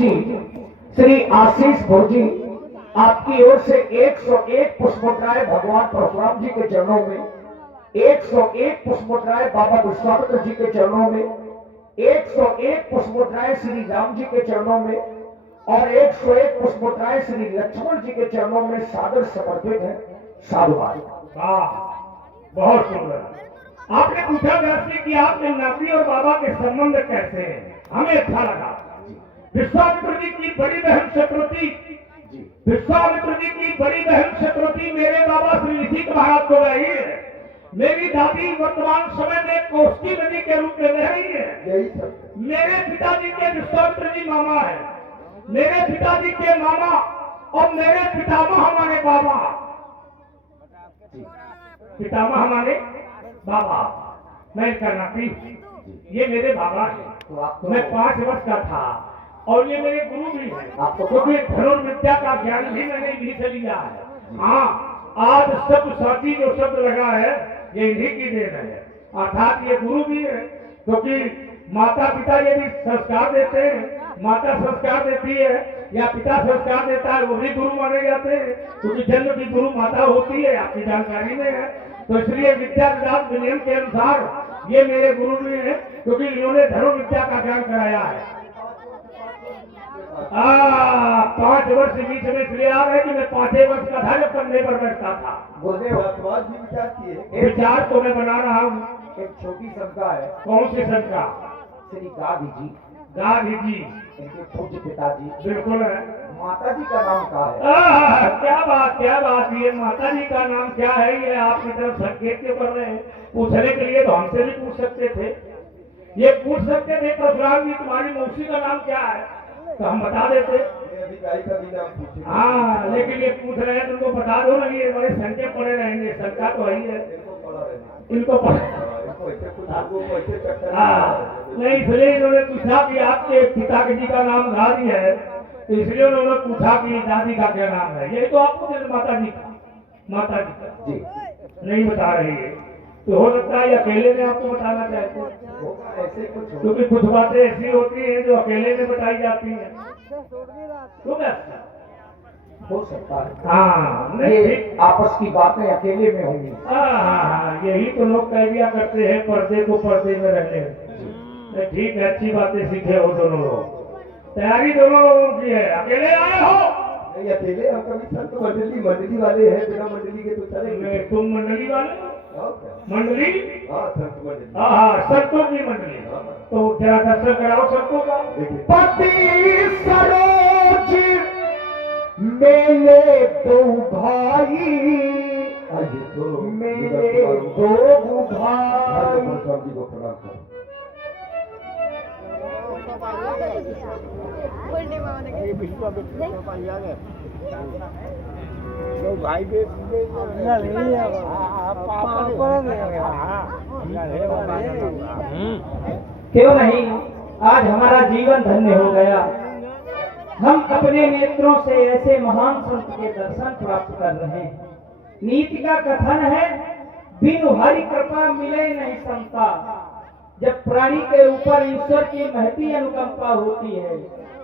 जी श्री आशीष भोजी, आपकी ओर से 101 पुष्पोटराय भगवान परशुराम जी के चरणों में, 101 पुष्पोटराय बाबा विश्वामित्र जी के चरणों में, 101 पुष्पोटराय श्री राम जी के चरणों में और 101 पुष्पोटराय श्री लक्ष्मण जी के चरणों में सादर समर्पित है। साधुवाद। बहुत सुंदर। आपने पूछा वैसे कि आपके नाती और बाबा के संबंध कैसे हैं, हमें अच्छा लगा। विश्वामित्र जी की बड़ी बहन शत्रुति, विश्वामित्र जी की बड़ी बहन शत्रुति मेरे बाबा श्री ऋषिक महाराज को रही है। मेरी दादी वर्तमान समय में कोष्ठी नदी के रूप में रह रही है। मेरे पिताजी के विश्वामित्र जी मामा है, मेरे पिताजी के मामा और मेरे पितामह हमारे बाबा, पितामह हमारे बाबा, मैं इनका नाती, ये मेरे बाबा है। मैं 5 वर्ष का था और ये मेरे गुरु भी है, क्योंकि धनुर्विद्या का ज्ञान भी मैंने इन्हीं से लिया है। हाँ, आज शब्द साथी जो शब्द लगा है ये इन्हीं की देन है, अर्थात ये गुरु भी है, क्योंकि माता पिता यदि संस्कार देते हैं, माता संस्कार देती है या पिता संस्कार देता है, वो भी गुरु माने जाते हैं, क्योंकि जन्म की गुरु माता होती है, आपकी जानकारी में है। तो इसलिए विद्या विधान नियम के अनुसार ये मेरे गुरु भी है, क्योंकि इन्होंने धर्म विद्या का ज्ञान कराया है। 5 वर्ष बीच में इसलिए आ रहे कि मैं 5 वर्ष का था जब कंधे पर बैठता था। विचार तो मैं बना रहा हूँ। एक छोटी शंका है। कौन सी शंका? श्री गांधी जी, गांधी जी इनके पूज्य पिताजी। बिल्कुल है। माता जी का नाम क्या है? क्या बात, ये माता जी का नाम क्या है, ये आपकी तरफ संकेत क्यों कर रहे हैं? पूछने के लिए तो हमसे भी पूछ सकते थे, ये पूछ सकते थे परशुराम जी तुम्हारी मौसी का नाम क्या है, तो हम बता देते। हाँ, लेकिन ये पूछ रहे हैं तो उनको बता दो ना, ये बड़े संकेत पड़े रहेंगे, शंका तो है ही है इनको पढ़ा। नहीं, इसलिए इन्होंने पूछा कि आपके पिता जी का नाम गांधी है, तो इसलिए उन्होंने पूछा कि दादी का क्या नाम है। ये तो आपको माता जी का जी नहीं बता रही है, तो हो सकता है अकेले में आपको बताना चाहते हैं, ऐसे कुछ क्योंकि कुछ बातें ऐसी होती हैं जो अकेले में बताई जाती हैं, तो कैसा हो सकता है। हाँ, ये आपस की बातें अकेले में होंगी। हाँ, यही तो लोग कह दिया करते हैं, पर्दे को पर्दे में रहने। ठीक है, अच्छी बातें सीखे हो दोनों लोग, तैयारी दोनों लोगों की है। अकेले आए हो? नहीं, अकेले हम कभी संत मंडली वाले हैं, बिना मंडली के तो चलेंगे। तुम मंडली वाले? मंडली? संत मंडली। हाँ, संतों की मंडली। तो जरा दर्शन कराओ संतों का। पति सरोज मेरे 2 भाई, मेरे 2 भाई। भाई क्यों नहीं, आज हमारा जीवन धन्य हो गया। हम अपने नेत्रों से ऐसे महान संत के दर्शन प्राप्त कर रहे हैं। नीति का कथन है, बिनु हरि कृपा मिले नहीं समता। जब प्राणी के ऊपर ईश्वर की महती अनुकंपा होती है,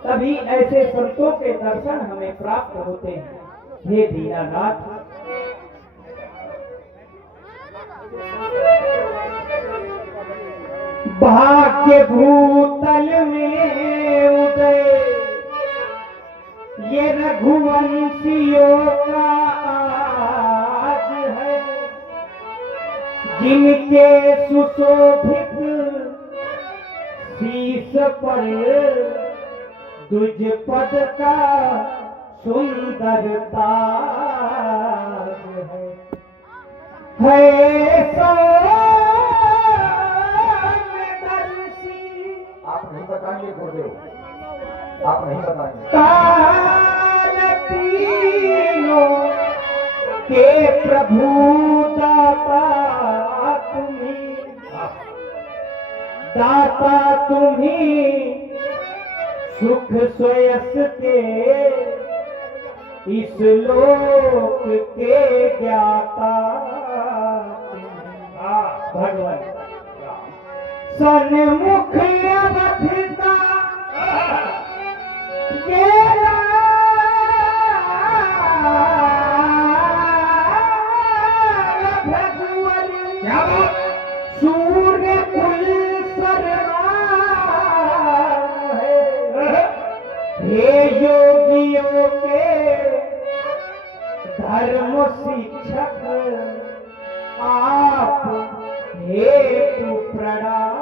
तभी ऐसे संतों के दर्शन हमें प्राप्त होते हैं। हे दीनानाथ, भाग्य भूतल में उदय ये रघुवंशियों का आज है, जिनके सुशोभित शीश पर दुज पद का सुंदरता है आप नहीं बताएंगे गुरुदेव, आप नहीं बताएंगे। काल तीनों के प्रभु दाता तुम्हीं सुख सोयस के इस लोक के ज्ञाता भगवान। सन्मुख अवधिता ये भगवान क्या बात? सूर्य कुल सरदार है, हे योगियों के धर्म शिक्षक आप हेतु प्रणाम।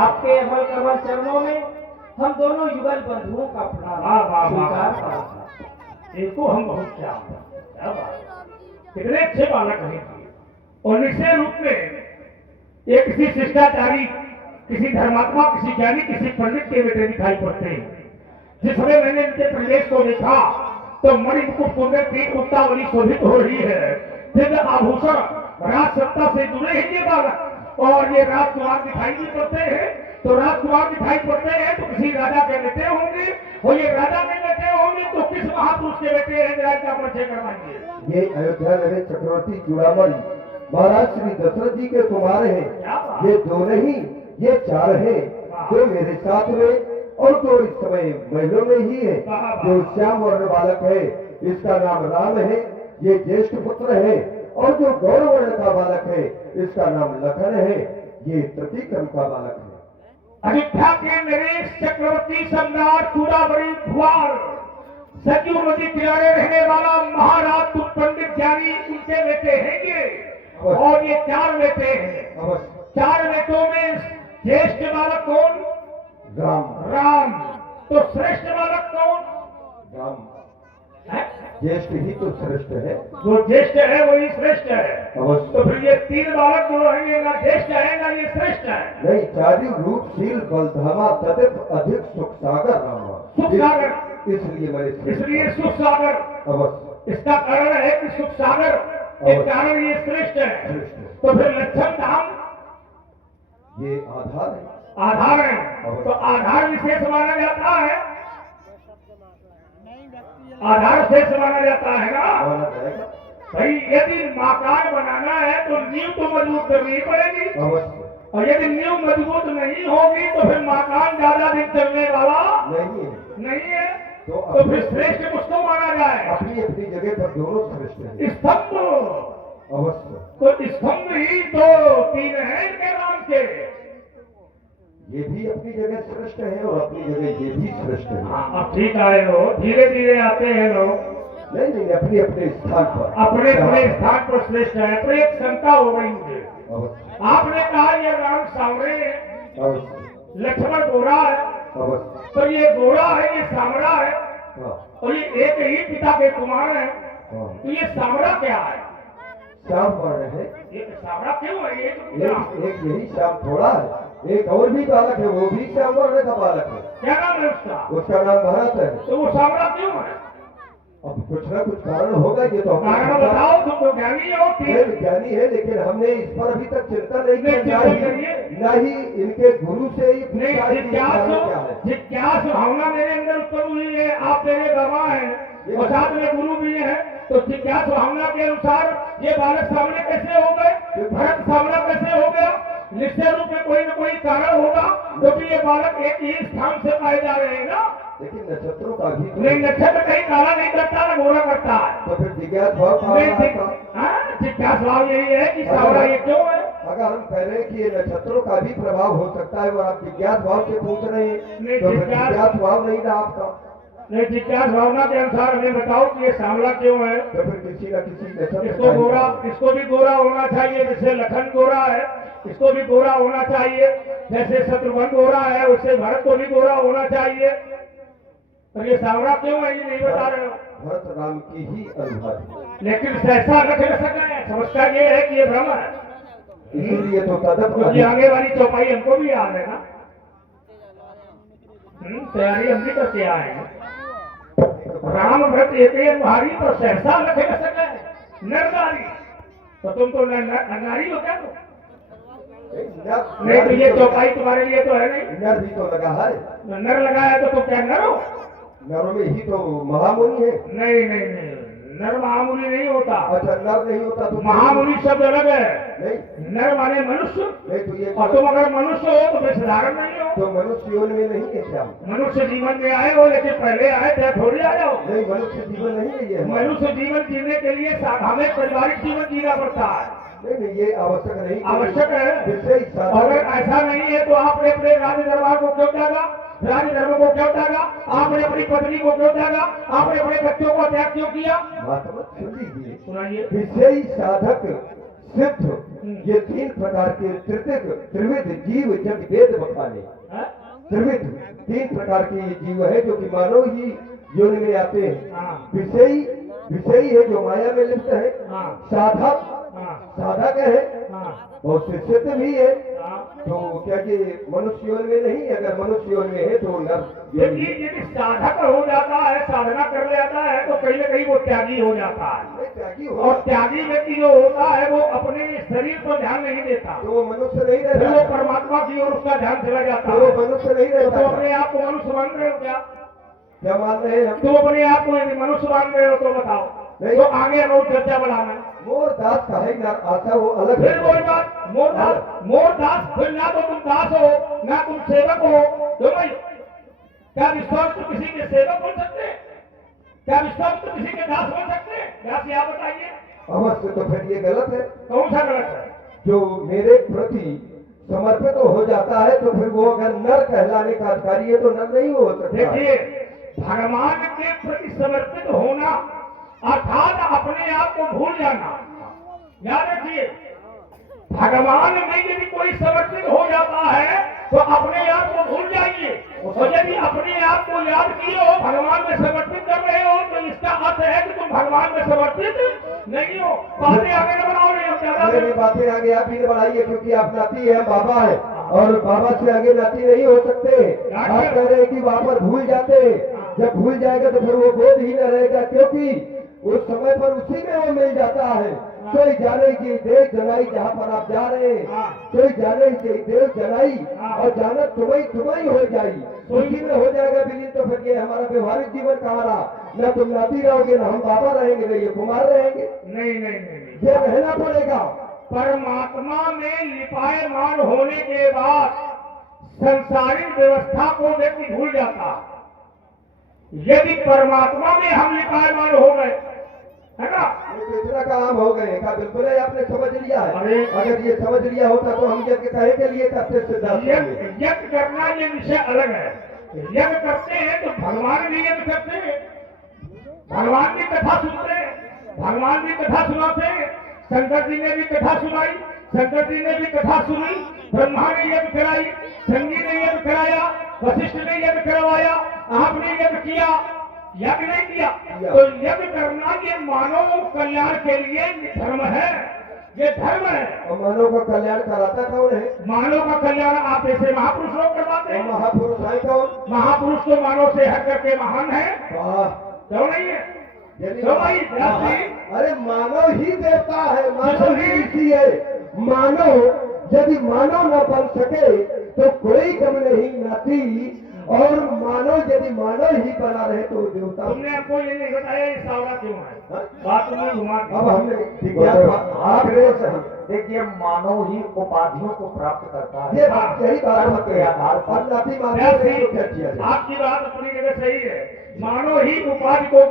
आपके अमल कमल चरणों में हम दोनों युगल बंधुओं का प्रणाम वाह वाह स्वीकार वाह करते हैं। इसको हम बहुत क्या बात, कितने अच्छे बालक हैं और निश्चय रूप में ये किसी शिष्टाचारी, किसी धर्मात्मा, किसी ज्ञानी, किसी पंडित के बेटे दिखाई पड़ते हैं। जिस समय मैंने इनके प्रदेश को देखा तो मणिमुकुट कुंडल पीठ मुक्तावली शोभित हो रही है, दिव्य आभूषण राज सत्ता से जुड़े हैं ये बालक, और ये राजकुमार दिखाई भी पड़ते हैं। तो राजकुमार दिखाई पड़ते हैं तो किसी राजा के बेटे होंगे, और ये राजा के बेटे होंगे तो किस महापुरुष के बेटे हैं, जरा इनका परिचय करवाएंगे। ये अयोध्या नगर चक्रवर्ती चूड़ामणि महाराज श्री दशरथ जी के कुमार हैं। ये दो नहीं, ये चार हैं जो मेरे साथ में, और जो इस समय महलों में ही है। जो श्याम वर्ण बालक है इसका नाम राम है, ये ज्येष्ठ पुत्र है। और जो गौर वर्ण का बालक है इसका नाम लखन है, ये तृतीय का बालक है। अयोध्या के नरेश चक्रवर्ती सम्राट चूड़ामणि भुआर सरयू नदी किनारे रहने वाला महाराज तुम पंडित ज्ञानी उनके बेटे हैं ये, और ये चार बेटे हैं। अवश्य। चार बेटों में ज्येष्ठ बालक कौन? राम। राम। तो श्रेष्ठ बालक कौन? राम है? ज्येष्ठ ही तो श्रेष्ठ है। जो ज्येष्ठ है वही श्रेष्ठ है। अवश्य। तो फिर ये तीन बालक जो है ये ना ज्येष्ठ है ना ये श्रेष्ठ है। नहीं, चार्य रूपशील बलधामा तदित अधिक सुख सागर रामा। सुख सागर। इसलिए मैंने इसलिए सुख सागर। अवश्य। इसका कारण है कि सुख सागर के कारण ये श्रेष्ठ है। तो फिर लक्षण धाम ये आधार है। आधार है, तो आधार विशेष माना जाता है, आधार शेष माना जाता है ना माना जाएगा। भाई। यदि मकान बनाना है तो नींव तो मजबूत करनी पड़ेगी, अवश्य। और यदि नींव मजबूत नहीं होगी तो फिर मकान ज्यादा दिन चलने वाला नहीं है। नहीं है। तो तो फिर श्रेष्ठ किसको माना जाए? अपनी अपनी जगह पर दोनों श्रेष्ठ है। स्तंभ। अवश्य। तो स्तंभ ही तो तीन है इनके नाम के। ये भी अपनी जगह श्रेष्ठ है और अपनी जगह ये भी श्रेष्ठ है। हाँ, अब ठीक आए हो, धीरे धीरे आते हैं लोग, नहीं नहीं, अपने अपने स्थान पर, अपने अपने स्थान पर श्रेष्ठ है। पर एक शंका हो गई मुझे। अवश्य। आपने कहा ये राम सांवरे है, अवश्य। लक्ष्मण गोरा है, अवश्य। तो ये गोरा है, ये सांवरा है, हाँ और ये एक ही पिता के कुमार है, हाँ। तो ये सांवरा क्या है? श्याम वर्ण है। ये सांवरा क्यों है? ये तो एक यही श्याम थोड़ा है, एक और भी बालक है, वो भी श्याम वर्ण का बालक है। क्या नाम है उसका? उसका नाम भरत है। तो वो सांवरा क्यों है? अब कुछ ना कुछ कारण होगा, ये तो कारण बताओ, तुम तो ज्ञानी हो। ये विज्ञानी है, लेकिन हमने इस पर अभी तक चिंता नहीं की, नहीं, चिंता करिए। ना ही इनके गुरु से ये पूछा कि ये कारण क्या है। जिज्ञास भावना मेरे अंदर उत्पन्न हुई है। आप मेरे गवाह हैं और साथ में गुरु भी है, तो जिज्ञास भावना के अनुसार ये बालक सामने कैसे हो गए, भरत सामना कैसे हो गया? निश्चय रूप में कोई न कोई कारण होगा, क्योंकि ये बालक एक ही स्थान से पाए जा रहे हैं ना। लेकिन नक्षत्रों का भी नहीं, नक्षत्र कहीं काला नहीं करता ना गोरा करता है। तो फिर जिज्ञास भाव जिज्ञास भाव यही है कि सांवरा ये क्यों है? अगर हम कह रहे हैं कि ये नक्षत्रों का भी प्रभाव हो सकता है और आप जिज्ञास भाव से पूछ रहे हैं, नहीं, तो फिर जिज्ञास- जिज्ञास भाव नहीं रहा आपका। नहीं, जिज्ञास भावना के अनुसार हमें बताओ कि ये सांवला क्यों है? तो फिर किसी न किसी नक्षत्र इसको का ही गोरा, कारण है। इसको भी गोरा होना चाहिए, जैसे लखन गोरा है इसको भी गोरा होना चाहिए, जैसे शत्रुघ्न गोरा है उससे भरत को भी गोरा होना चाहिए। पर ये सांवरा क्यों है ये नहीं बता रहे हो। भरत राम की ही अनुभाव है, लेकिन ऐसा रख न सका है। समस्या ये है कि ये भ्रम है। इसीलिए तो कदम क्योंकि आगे वाली चौपाई हमको भी याद है ना। तैयारी हम भी करके आए हैं। राम भरत एक अनुहारी तो सहसा रख न सका है नर नारी। तो तुम तो नारी हो क्या? नहीं, तो ये चौपाई तुम्हारे लिए तो है नहीं। नर भी तो लगा है, नर लगाया तो तुम क्या नर हो? नरों में ही तो महामुनि है। नहीं नहीं नहीं, नर महामुनि नहीं होता। अच्छा, नर नहीं होता तो महामुनि शब्द अलग है। नहीं नर माने मनुष्य, नहीं, तो ये और तुम अगर मनुष्य हो तो फिर साधारण नहीं हो। तो मनुष्य जीवन में नहीं है क्या? मनुष्य जीवन में आए हो, लेकिन पहले आए थे थोड़ी आ जाओ। नहीं, मनुष्य जीवन नहीं है ये हमारा। मनुष्य जीवन जीने के लिए हमें पारिवारिक जीवन जीना पड़ता है। नहीं, ये आवश्यक नहीं, आवश्यक है। विशेष साधन अगर ऐसा नहीं है तो आपने अपने राज दरबार को क्यों त्यागा, राज धर्म को क्यों त्यागा, आपने अपनी पत्नी को क्यों त्यागा, आपने अपने बच्चों को त्याग क्यों किया? बात मत सुन लीजिए। सुनाइए। विषयी साधक सिद्ध, ये 3 प्रकार के त्रिविध जीव जब वेद बखाने। हाँ? त्रिविध 3 प्रकार के ये जीव है जो कि मानव ही योनि में आते हैं। हाँ। विषयी है जो माया में लिप्त है। हाँ। साधक हाँ। साधक है, हाँ। और सिद्ध भी है। हाँ। तो क्या ये मनुष्य योनि में नहीं? अगर मनुष्य योनि में है तो नर योनि यदि यदि साधक हो जाता है, साधना कर लेता है, तो कहीं न कहीं वो त्यागी हो जाता है। में त्यागी हो, और त्यागी व्यक्ति जो होता है वो अपने शरीर पर ध्यान नहीं देता, तो वो मनुष्य नहीं फिर वो रहता, परमात्मा की ओर उसका ध्यान चला जाता तो वो है। मनुष्य नहीं तो रहता। अपने आप को मनुष्य मान रहे हो क्या? क्या मान रहे हैं हम? तुम अपने आप को यदि मनुष्य मान रहे हो तो बताओ, नहीं। तो आगे बहुत चर्चा बढ़ाना। मोर दास का है नर आशा, वो अलग फिर वही बात, मोर दास, फिर ना तो तुम दास हो ना तुम सेवक हो। तो भाई क्या विश्वामित्र किसी के सेवक बन सकते हैं? क्या विश्वामित्र किसी के दास बन सकते हैं? दास आप बताइए, अवश्य। तो फिर ये गलत है। कौन सा गलत है? जो मेरे प्रति समर्पित हो जाता है तो फिर वो अगर नर कहलाने का अधिकारी है तो नर नहीं हो सकता। देखिए, भगवान के प्रति समर्पित होना अर्थात अपने आप को भूल जाना। याद रखिए, भगवान में यदि कोई समर्पित हो जाता है तो अपने आप को भूल जाइए, और यदि अपने आप को याद किए हो, भगवान में समर्पित कर रहे हो, तो इसका अर्थ है कि तुम भगवान में समर्पित नहीं हो। बातें आगे न बढ़ाओ, नहीं हम ज्यादा मेरी बातें आगे आप ही ने बढ़ाइए, क्योंकि आप नाती है, हम बाबा है, और बाबा से आगे नाती नहीं हो सकते। आप कह रहे हैं कि वहाँ पर भूल जाते हैं, जब भूल जाएगा तो फिर वो बोध ही न रहेगा, क्योंकि उस समय पर उसी में वो मिल जाता है। कोई जाने की देव जनाई, जहाँ पर आप जा रहे हैं, कोई जाने की देव जनाई, और जाना तुम्हें हो जाई, उसी में हो जाएगा विलीन। तो फिर ये हमारा व्यवहारिक जीवन कहाँ रहा? न तुम नाती रहोगे, न हम बाबा रहेंगे, न ये कुमार रहेंगे। नहीं, ये रहना पड़ेगा। परमात्मा में लिपायमान होने के बाद संसारिक व्यवस्था को व्यक्ति भूल जाता। यदि परमात्मा में हम लिपायमान हो गए, है ना, तो इतना काम हो गए का बिल्कुल है, आपने समझ लिया है। अरे! अगर ये समझ लिया होता तो हम यज्ञ कहे के लिए करते सिद्धांत में। यज्ञ करना ये विषय अलग है। यज्ञ करते हैं तो भगवान भी यज्ञ करते हैं, भगवान की कथा सुनते हैं, भगवान भी कथा सुनाते हैं। शंकर जी ने भी कथा सुनाई, शंकर जी ने भी कथा सुनी, ब्रह्मा ने यज्ञ कराई, संगी ने यज्ञ कराया, वशिष्ठ ने यज्ञ करवाया, आपने यज्ञ किया, यज्ञ नहीं किया। तो यज्ञ करना ये मानव कल्याण के लिए धर्म है, ये धर्म है। और मानव का कल्याण कराता कौन है? मानव का कल्याण आप ऐसे महापुरुष लोग करवाते और हैं। महापुरुष है कौन? महापुरुष तो मानव से हट करके महान है, वाह! क्यों नहीं है? यदि क्यों भाई? अरे मानव ही देवता है, मानव ही ऋषि है। मानव यदि मानव न बन सके तो कोई गम नहीं नाती, और मानव यदि मानव ही बना रहे तो देवता। तुमने आपको ये नहीं बताया ये सावरा क्यों है? बात तुमने घुमा दी। अब हमने जिज्ञासा आपने सही। देखिए, मानव ही उपाधियों को प्राप्त करता है। ये बात सही बात कर्म के आधार पर। अब नाती मानव ने क्या किया जाए? आपकी बात अपनी जगह सही है, मानव ही उपाधि को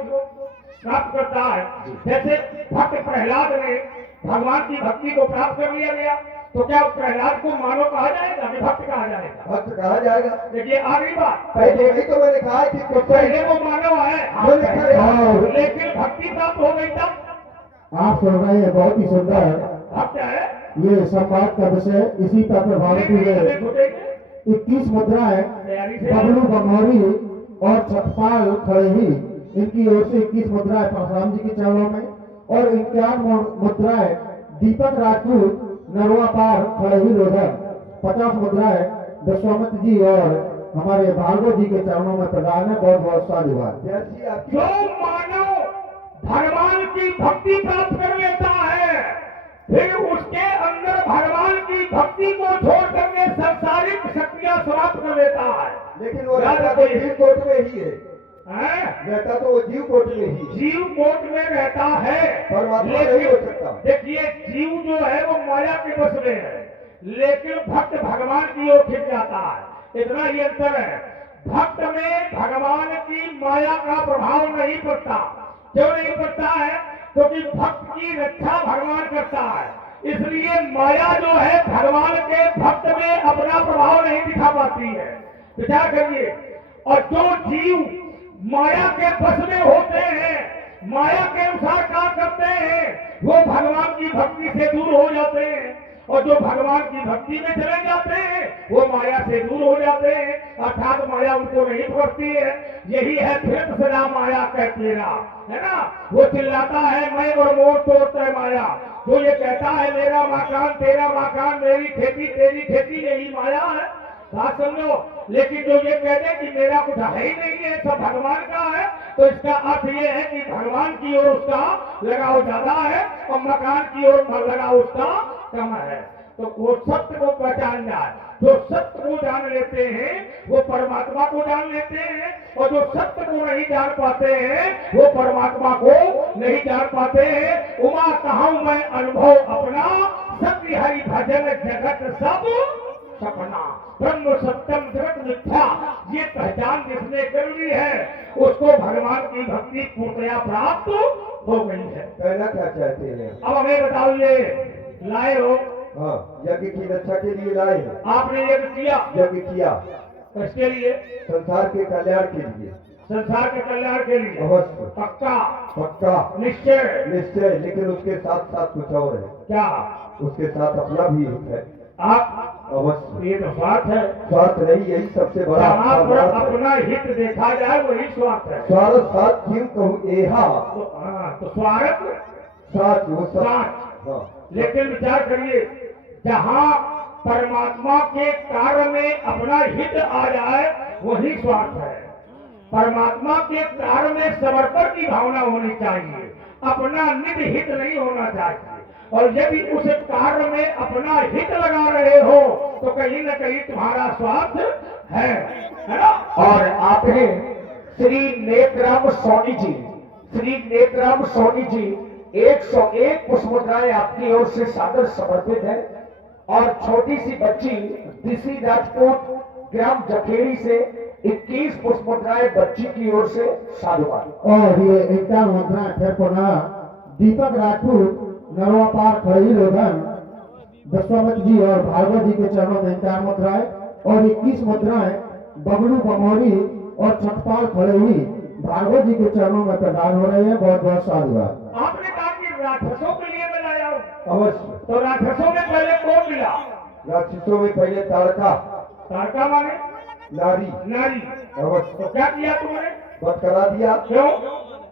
प्राप्त करता है। जैसे भक्त प्रहलाद ने भगवान की भक्ति को प्राप्त कर लिया गया, तो क्या प्रहलाद को मानव कहा जाएगा कि भक्त कहा जाएगा? भक्त कहा जाएगा। देखिए आगे बात, पहले ही तो मैंने कहा कि पहले वो मानव है, लेकिन भक्ति प्राप्त हो गई तब आप सुन रहे हैं, बहुत ही सुंदर भक्त है। ये संवाद का विषय इसी पर प्रभावित हुए। 21 मुद्राएं तैयारी से बबलू बमौरी और छतपाल खड़े ही, इनकी ओर से 21 मुद्राएं परशुराम जी के चरणों में, और 51 मुद्राएं दीपक राजपूत नरवा पार खड़े ही लोधर, 50 मुद्राएं विश्वामित्र जी और हमारे भार्गव जी के चरणों में प्रदान है। बहुत बहुत साधुवाद। जैसी आपकी जो मानव भगवान की भक्ति प्राप्त कर लेता है, फिर उसके अंदर भगवान की भक्ति को छोड़ करके संसारिक शक्तियां समाप्त कर लेता है। लेकिन वो याद राजा रखिए। तो कोर्ट में ही है। हैं? रहता तो वो जीव कोट में ही, जीव कोट में रहता है, परमात्मा नहीं हो सकता। देखिए जीव जो है वो माया के बस में है, लेकिन भक्त भगवान की ओर खिंच जाता है। इतना ही अंतर है। भक्त में भगवान की माया का प्रभाव नहीं पड़ता। क्यों नहीं पड़ता है? क्योंकि भक्त की रक्षा भगवान करता है, इसलिए माया जो है भगवान के भक्त में अपना प्रभाव नहीं दिखा पाती है। विचार करिए। और जो जीव माया के बस में होते हैं, माया के अनुसार काम करते हैं, वो भगवान की भक्ति से दूर हो जाते हैं, और जो भगवान की भक्ति में चले जाते हैं वो माया से दूर हो जाते हैं, अर्थात माया उनको नहीं पकड़ती है। यही है फिर सदा माया कह तेरा, है ना? वो चिल्लाता है मैं और मोर तोड़ता है माया। जो ये कहता है मेरा मकान तेरा मकान, मेरी खेती तेरी खेती, यही माया है। बात समझो। लेकिन जो ये कह दे कि मेरा कुछ है ही नहीं है, सब भगवान का है, तो इसका अर्थ ये है कि भगवान की ओर उसका लगाव ज्यादा है और मकान की ओर लगाव उसका कम है। तो वो सत्य को पहचान जाए। जो सत्य को जान लेते हैं वो परमात्मा को जान लेते हैं, और जो सत्य को नहीं जान पाते हैं वो परमात्मा को नहीं जान पाते हैं। उमा कहूं मैं अनुभव अपना, सत्य हरि भजन जगत सब सपना, ब्रह्म सत्यम जगत मिथ्या, ये पहचान जिसने कर ली है उसको भगवान की भक्ति पूर्णतया प्राप्त हो गई है। कहना क्या चाहते हैं? अब हमें बताओ, ये लाए हो, हाँ, यज्ञ की रक्षा के लिए लाए हैं। आपने यज्ञ किया, यज्ञ किया किसके लिए? संसार के कल्याण के लिए, संसार के कल्याण के लिए। अवश्य, पक्का, पक्का, निश्चय, निश्चय। लेकिन उसके साथ साथ कुछ और है। क्या? उसके साथ अपना भी हित है। आप अवश्य, ये तो स्वार्थ है। स्वार्थ नहीं, यही सबसे बड़ा जहाँ पर स्वार्थ है। अपना हित देखा जाए वही स्वार्थ है। स्वार्थ साथ जीव कहूँ एहा, तो स्वार्थ साथ वो सब। साथ। हाँ, लेकिन विचार करिए, जहाँ परमात्मा के कार्य में अपना हित आ जाए वही स्वार्थ है। परमात्मा के कार्य में समर्पण की भावना होनी चाहिए, अपना निज हित नहीं होना चाहिए। और यदि उस कार्य में अपना हित लगा रहे हो तो कहीं न कहीं तुम्हारा स्वार्थ है ना? और आपने श्री नेकराम सोनी जी, श्री नेकराम सोनी जी 101 पुष्पमुद्राएं आपकी ओर से सादर समर्पित है। और छोटी सी बच्ची दिसी राजपूत ग्राम जखेड़ी से 21 पुष्पमुद्राएं बच्ची की ओर से साधुवाद। और ये 51 मुद्राएं फिर पुनः दीपक राजपूत नरवा पार खड़ी लोधन दशवत जी और भागवत जी के चरणों में 51 मुद्राएं और 21 मुद्राएं बबलू बमोरी और छठपाल खड़े हुई भागवत जी के चरणों में प्रदान हो रहे हैं। बहुत बहुत साधुवाद। आपने कहा कि राक्षसों के लिए मैं लाया हूँ, अवश्य। तो राक्षसों में पहले कौन मिला? राक्षसों में पहले तारका, तारका माने नारी। नारी। अवश्य। तो क्या किया तुमने? वध करा दिया, क्यों?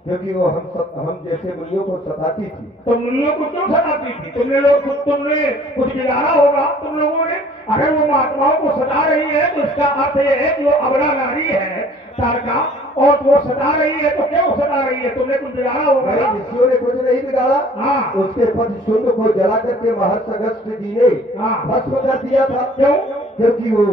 क्योंकि वो हम जैसे मुनियों को सताती थी। तो मुनियों को क्यों सताती थी? तुमने कुछ बिगाड़ा होगा तुम लोगों ने। अगर वो महात्माओं को सता रही है तो इसका अर्थ ये है कि वो अबला नारी है तारका, और वो सता रही है तो क्यों सता रही है? तुमने कुछ बिगाड़ा होगा ना? ऋषियों ने कुछ नहीं बिगाड़ा। हाँ। उसके पति शुंभ को जला करके महर्षि अगस्त्य जी ने हाँ। भस्म कर दिया था। क्यों? क्योंकि वो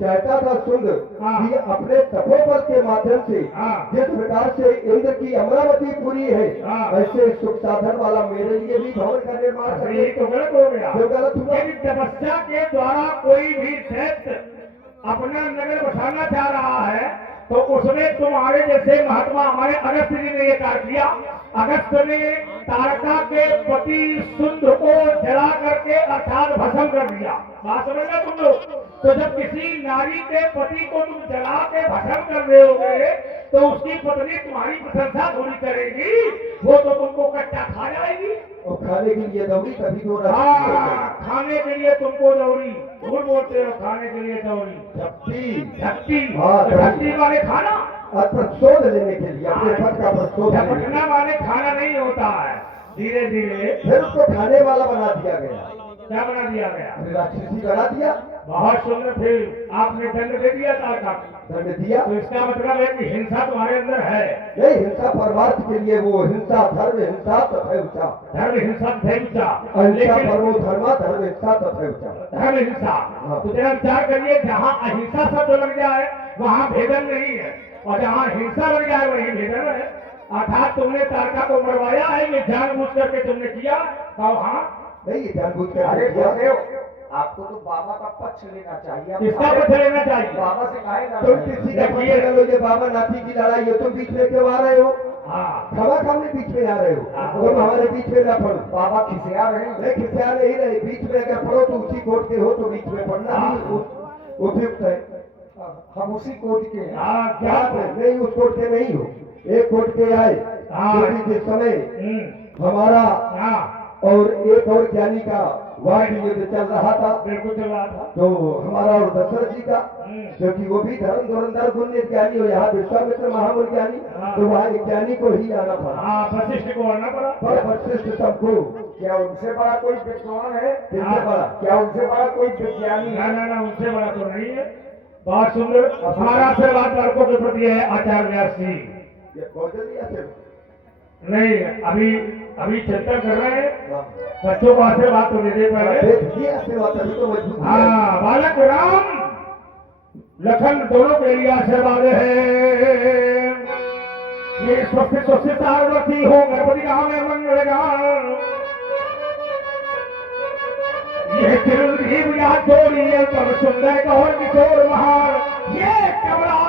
चाहता था शुंभ हाँ। कि अपने तपोबल के माध्यम से हाँ। जिस प्रकार से इंद्र की अमरावती पूरी है, हाँ। वैसे सुख साधन वाला मेरे लिए भी भवन का निर्माण अरे करे। ये तो गलत हो गया। जो गलत हुआ, यदि तपस्या के द्वारा कोई भी दैत्य अपना नगर बसाना चाह रहा है तो उसमें तुम्हारे जैसे महात्मा हमारे अगस्त जी ने ये कार्य किया। अगस्त ने तारका के पति शुंभ को जला करके अर्थात भस्म कर दिया। बात समझना तुम लोग? तो जब किसी नारी के पति को तुम जला के भस्म कर रहे होगे तो उसकी पत्नी तुम्हारी प्रशंसा थोड़ी करेगी, वो तो तुमको कच्चा खा जाएगी। और खाने के लिए दौड़ी तभी तो हाँ, खाने के लिए तुमको दौड़ी। झूठ बोलते हो, खाने के लिए दौड़ी। झपटी। हाँ, झपटी माने खाना, और प्रतिशोध लेने के लिए, अपने पद का प्रतिशोध लेने के लिए। झपटना माने खाना नहीं होता है। धीरे धीरे फिर उसको खाने वाला बना दिया गया, क्या बना दिया गया? राक्षसी बना दिया, बहुत सुंदर। फिर आपने दंड दे दिया तारका को। दंड दिया। तो इसका मतलब है कि हिंसा तुम्हारे अंदर है। नहीं, हिंसा परमार्थ के लिए, वो हिंसा धर्म हिंसा तथा ऊंचा, धर्म हिंसा हिंसा, अहिंसा लेकिन परमो धर्मा धर्म हिंसा तथा ऊंचा। धर्म हिंसा। हाँ। तो जरा विचार करिए, जहाँ अहिंसा शब्द लग जाए वहाँ भेदन नहीं है। और जहाँ हिंसा बन जाए वही निधन है। अर्थात तुमने तारका को मरवाया है, ये जानबूझ करके तुमने किया। कहो हाँ, नहीं ये जानबूझ अरे कर किया। गुरुदेव, आपको तो बाबा का पक्ष लेना चाहिए। आप किसका पक्ष लेना चाहिए? बाबा से काहे ना तुम किसी का पक्ष न लो, ये बाबा नाती की लड़ाई है, तुम बीच में क्यों आ रहे हो? हाँ, खबा खाने बीच में आ रहे हो, तुम हमारे बीच में ना पड़ो। बाबा खिसिया रहे हैं। नहीं खिसिया नहीं रहे, बीच में अगर पड़ो तो उसी कोर्ट के हो, तो बीच में पड़ना भी उपयुक्त है। हम उसी कोर्ट के हैं। हाँ, क्या क्या है? नहीं उस कोर्ट के नहीं हो, एक कोर्ट के आए। हाँ। क्योंकि जिस समय हम्म, हमारा हाँ, और एक और ज्ञानी का वाद युद्ध चल रहा था, बिल्कुल चल रहा था। तो हमारा और दशरथ जी का, हम्म, क्योंकि वो भी धर्म धुरंधर गुण्य ज्ञानी हो, यहाँ विश्वामित्र महामुनि ज्ञानी, हाँ। तो वहाँ एक ज्ञानी को ही आना पड़ा। हाँ, वशिष्ठ को आना पड़ा। पर वशिष्ठ सबको क्या उनसे बड़ा कोई विद्वान है? किससे बड़ा? क्या उनसे बड़ा कोई विज्ञानी ना है? ना ना, उनसे बड़ा तो नहीं है। बहुत सुंदर। हमारा आशीर्वाद लड़कों के प्रति है आचार्य व्यास जी। ये कौशल दिया सिर्फ? नहीं, अभी चिंतन कर रहे हैं, हाँ। बच्चों को आशीर्वाद तो दे दे पहले। देख दिया आशीर्वाद, तभी तो मजबूत है। हाँ, बालक राम लखन दोनों के लिए आशीर्वाद है। ये स्वस्थ स्वस्थ सारवती हो गणपति राम मंगलगान। ये चिरंजीव या जोड़ी है पर सुंदर गौर किशोर महान। ये कमला